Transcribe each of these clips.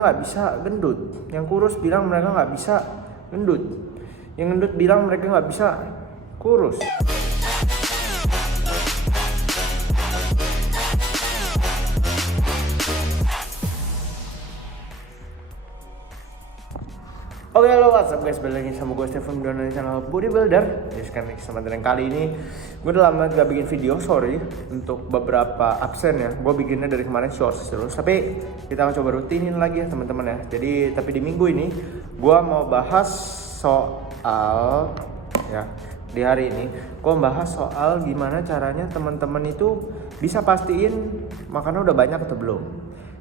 nggak bisa gendut, yang kurus bilang mereka nggak bisa gendut, yang gendut bilang mereka nggak bisa kurus. Oke, halo, what's up guys, balik lagi sama gue Stefan dari channel Bodybuilder. Jadi sekarang kesempatan kali ini gue udah lama gak bikin video, sorry untuk beberapa absen ya. Gue bikinnya dari kemarin shorts terus, tapi kita akan coba rutinin lagi ya teman-teman ya. Jadi tapi di minggu ini gue mau bahas soal ya, di hari ini gue bahas soal gimana caranya teman-teman itu bisa pastiin makannya udah banyak atau belum.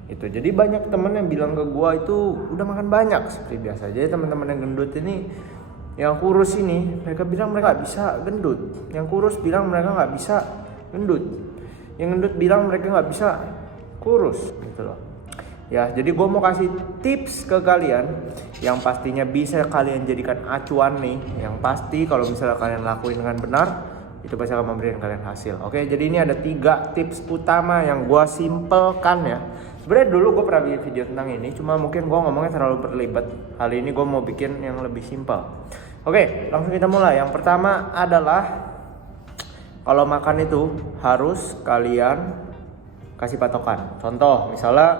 Itu jadi banyak temen yang bilang ke gua itu udah makan banyak seperti biasa. Jadi teman-teman yang gendut ini, yang kurus ini, mereka bilang mereka gak bisa gendut, yang kurus bilang mereka nggak bisa gendut, yang gendut bilang mereka nggak bisa kurus gitu loh ya. Jadi gua mau kasih tips ke kalian yang pastinya bisa kalian jadikan acuan nih, yang pasti kalau misalnya kalian lakuin dengan benar itu pasti akan memberikan kalian hasil. Oke, jadi ini ada 3 tips utama yang gua simpelkan ya. Sebenarnya dulu gue pernah bikin video tentang ini, cuma mungkin gue ngomongnya terlalu berlibat. Kali ini gue mau bikin yang lebih simpel. Oke, langsung kita mulai. Yang pertama adalah kalau makan itu harus kalian kasih patokan. Contoh, misalnya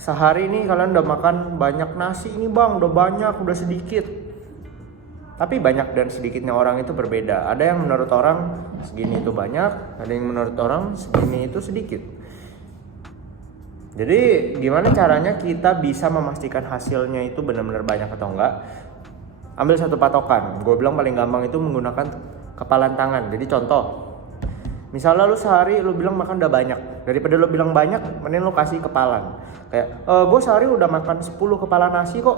sehari ini kalian udah makan banyak nasi ini bang, udah banyak, udah sedikit. Tapi banyak dan sedikitnya orang itu berbeda. Ada yang menurut orang segini itu banyak, ada yang menurut orang segini itu sedikit. Jadi gimana caranya kita bisa memastikan hasilnya itu benar-benar banyak atau enggak? Ambil satu patokan. Gue bilang paling gampang itu menggunakan kepalan tangan. Jadi contoh, misalnya lu sehari lu bilang makan udah banyak. Daripada lu bilang banyak, mending lu kasih kepalan. Kayak, gue sehari udah makan 10 kepala nasi kok.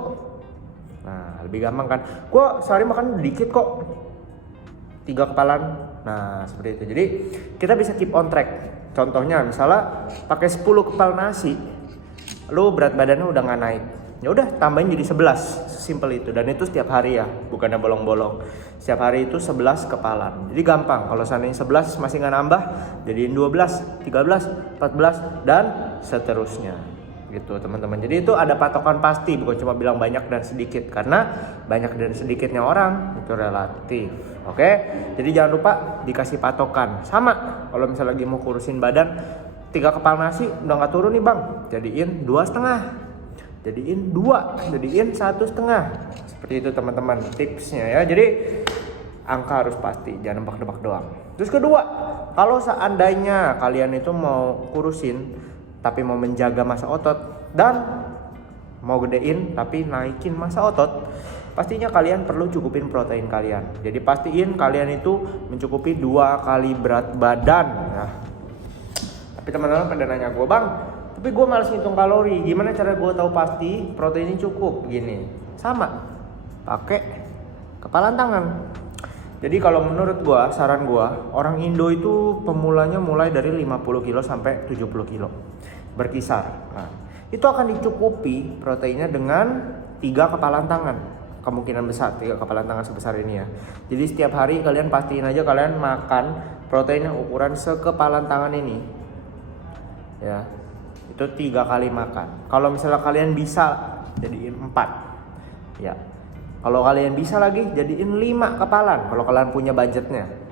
Nah, lebih gampang kan? Gue sehari makan dikit kok, 3 kepalan. Nah, seperti itu. Jadi kita bisa keep on track. Contohnya misalnya pakai 10 kepal nasi, lu berat badannya udah nggak naik, ya udah tambahin jadi 11, sesimpel itu. Dan itu setiap hari ya, bukannya bolong-bolong. Setiap hari itu 11 kepalan. Jadi gampang. Kalau seandainya 11 masih nggak nambah, jadiin 12, 13, 14 dan seterusnya. Gitu teman-teman. Jadi itu ada patokan pasti, bukan cuma bilang banyak dan sedikit, karena banyak dan sedikitnya orang itu relatif. Oke, jadi jangan lupa dikasih patokan. Sama kalau misalnya lagi mau kurusin badan, 3 kepal nasi udah nggak turun nih bang, jadiin 2,5, jadiin 2, jadiin 1,5. Seperti itu teman-teman tipsnya ya. Jadi angka harus pasti, jangan nebak-nebak doang. Terus kedua, kalau seandainya kalian itu mau kurusin tapi mau menjaga massa otot dan mau gedein tapi naikin massa otot, pastinya kalian perlu cukupin protein kalian. Jadi pastiin kalian itu mencukupi 2 kali berat badan ya. Tapi teman-teman pada nanya gue, bang, tapi gue malas ngitung kalori, gimana cara gue tahu pasti proteinnya cukup? Gini, sama, pakai kepalan tangan. Jadi kalau menurut gue, saran gue, orang Indo itu pemulanya mulai dari 50 kilo sampai 70 kilo berkisar. Nah, itu akan dicukupi proteinnya dengan 3 kepalan tangan. Kemungkinan besar 3 kepalan tangan sebesar ini ya. Jadi setiap hari kalian pastiin aja kalian makan protein yang ukuran sekepalan tangan ini. Ya. Itu 3 kali makan. Kalau misalnya kalian bisa jadiin 4. Ya. Kalau kalian bisa lagi jadiin 5 kepalan kalau kalian punya budgetnya.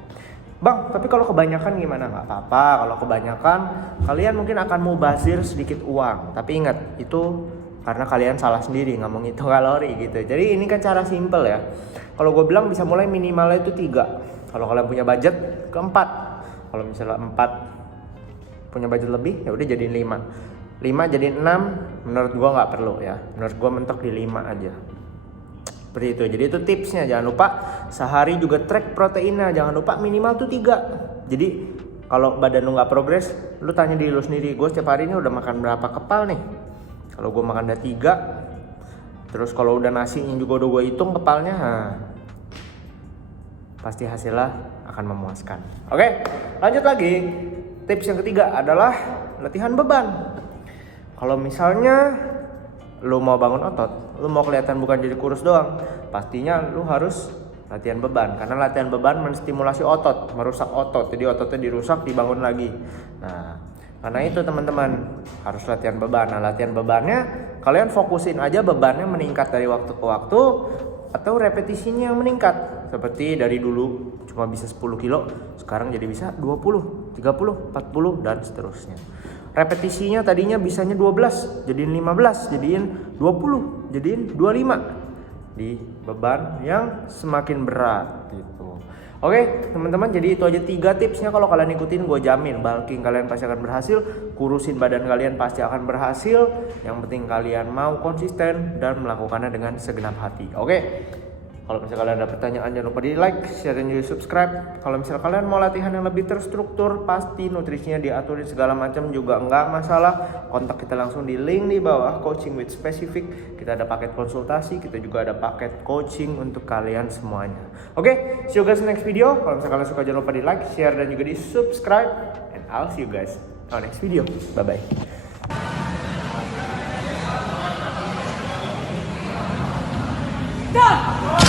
Bang, tapi kalau kebanyakan gimana? Nggak apa-apa. Kalau kebanyakan kalian mungkin akan mubazir sedikit uang. Tapi ingat, itu karena kalian salah sendiri nggak mau ngitung kalori gitu. Jadi ini kan cara simple ya. Kalau gue bilang bisa mulai minimalnya itu 3. Kalau kalian punya budget ke 4. Kalau misalnya 4 punya budget lebih, ya udah jadiin 5. 5 jadiin 6, menurut gue nggak perlu ya. Menurut gue mentok di 5 aja. Seperti itu. Jadi itu tipsnya. Jangan lupa sehari juga track proteinnya. Jangan lupa minimal tuh 3. Jadi kalau badan lu nggak progres, lu tanya diri lu sendiri, gue setiap hari ini udah makan berapa kepal nih? Kalau gue makan udah 3, terus kalau udah nasinya juga udah gue hitung kepalnya, pasti hasilnya akan memuaskan. Oke, lanjut lagi. Tips yang ketiga adalah latihan beban. Kalau misalnya lu mau bangun otot, lu mau kelihatan bukan jadi kurus doang, pastinya lu harus latihan beban. Karena latihan beban menstimulasi otot, merusak otot. Jadi ototnya dirusak, dibangun lagi. Nah, karena itu teman-teman harus latihan beban. Nah, latihan bebannya Kalian fokusin aja bebannya meningkat dari waktu ke waktu atau repetisinya yang meningkat. Seperti dari dulu cuma bisa 10 kilo, sekarang jadi bisa 20, 30, 40 dan seterusnya. Repetisinya tadinya bisanya 12, jadiin 15, jadiin 20, jadiin 25 di beban yang semakin berat gitu. Oke teman-teman, jadi itu aja 3 tipsnya. Kalau kalian ikutin gue jamin bulking kalian pasti akan berhasil, kurusin badan kalian pasti akan berhasil. Yang penting kalian mau konsisten dan melakukannya dengan segenap hati. Oke, kalau misalnya kalian ada pertanyaan jangan lupa di like, share, dan juga subscribe. Kalau misalnya kalian mau latihan yang lebih terstruktur, pasti nutrisinya diaturin segala macam juga enggak masalah. Kontak kita langsung di link di bawah, coaching with specific. Kita ada paket konsultasi, kita juga ada paket coaching untuk kalian semuanya. Oke, see you guys next video. Kalau misalnya kalian suka jangan lupa di like, share, dan juga di subscribe. And I'll see you guys on next video. Bye bye. Done!